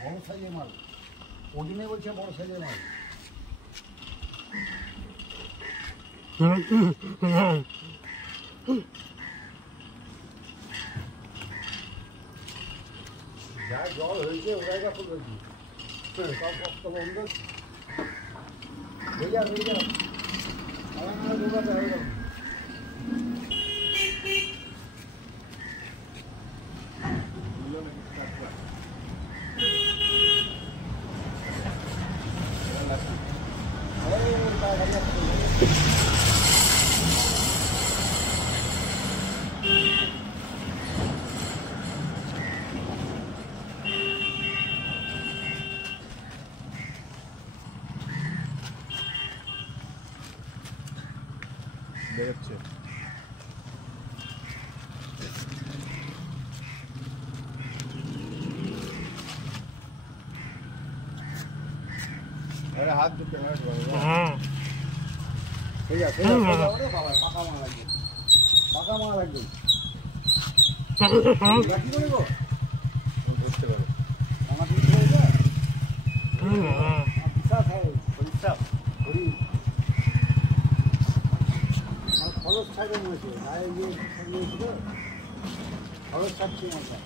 বড় সাইজের মাল ওজনে বলছে বড় সাইজের মাল যা জল হয়েছে ওরাই ফুল হয়েছে সব রক্ত বন্ধ হয়ে যা আমার দৌড়াতে হয়ে গেল বেরোচ্ছে আরে হাত দুটো হ্যাঁ ঠিক আছে বাবা পাকা মাল লাগবে পাকা মাল লাগবে কি করব ধরতে পারো আমার দিতে হবে বিশ্বাস হয় পরীক্ষা করি আর খরচ ছাড়বে মনে হচ্ছে গায়ে গিয়ে ছিল খরচ ছাড়ছি আমরা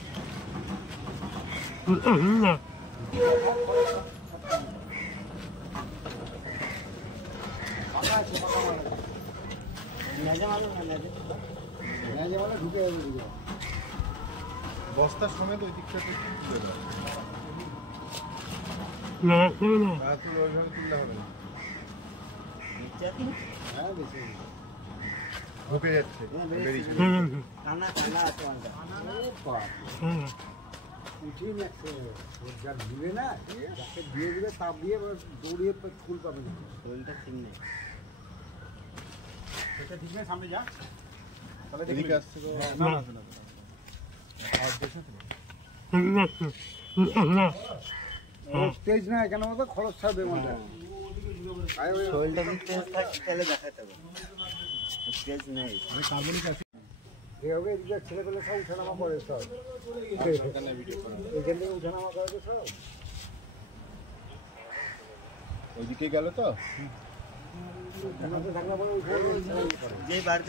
পাকা আছে পাকা মাল আছে মেজে মাল ঢুকে যাবে বস্তা সমেত ওই দিকটা না তুলে ওইভাবে তুললে হবে না হ্যাঁ বেশি ঢুকে যাচ্ছে উঠিয়ে যাচ্ছে যা দিবে না যাকে দিয়ে দিবে তাপ দিয়ে দৌড়িয়ে ফুল পাবে না শরীরটা ঠিক নেই সেটা ঠিক নেই সামনে যা তাহলে দেখি আসছে স্টেজ না কেন বলতো খরচ ছাড়বে মালটা শরীরটা তেজ থাকে তাহলে দেখাতে হবে স্টেজ নেই কার্বনিক অ্যাসিড এভাবে এদিকে ছেলেপেলে সব উঠানামা করে সব এখান থেকে উঠানামা করে তো সব ওইদিকে গেল তো থাকলে পরে যেই বাড়িতে